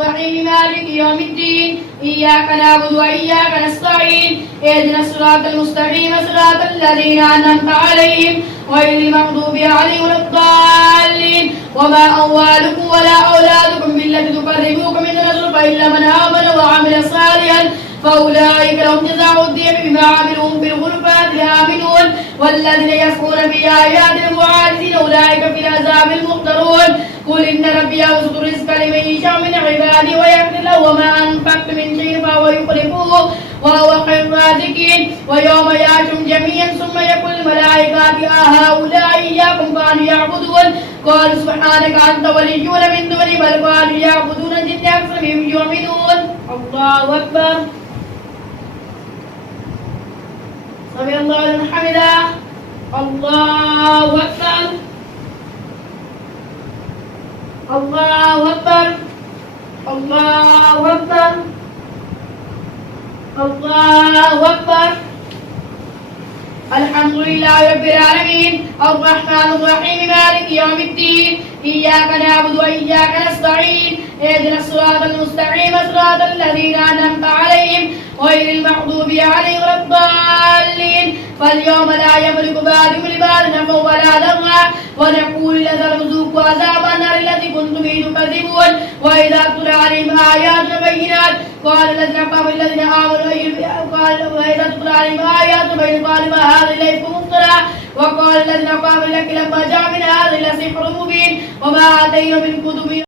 الرحيم مالك يوم الدين إياك نعبد وإياك نستعين اهدنا الصراط المستقيم صراط الذين أنعمت عليهم غير المغضوب عليهم ولا الضالين وما أموالكم ولا أولادكم بالتي تقربوكم من الرسل إلا من آمن وعمل صالحا فأولئك لهم جزاء الضيف بما عملوا في الغرفات آمنون والذين يسعون في آياتنا المعاجزين أولئك في العذاب المحضرون قل إن ربي يبسط الرزق لمن يشاء من عباده ويقدر له وما أنفقت من شيء فهو يخلفه وهو خير الرازقين ويوم يعشم جميعا ثم يقول الملائكة هؤلاء إياكم كانوا يعبدون قالوا سبحانك أنت ولينا من دونه بل كانوا يعبدون الجن أكثرهم يؤمنون الله أكبر سمع الله لمن حمده الله أكبر الله أكبر الله أكبر الله أكبر الحمد لله رب العالمين الرحمن الرحيم مالك يوم الدين إياك نعبد وإياك نستعين اهدنا الصراط المستقيم صراط الذين أنعمت عليهم غير المغضوب عليهم ولا الضالين فاليوم لا يملك بعضكم لبعض نفعا ولا ضرا ونقول لهم ذوقوا عذاب النار التي كنتم به تكذبون وإذا تتلى عليهم آياتنا بينات قال الذين كفروا الذين آمنوا وإذا تتلى عليهم آياتنا بينات قالوا ما هذا إلا إفك مفترى وقال الذين كفروا لك لما جاء من هذا إلا سحر مبين وما آتينا من كتب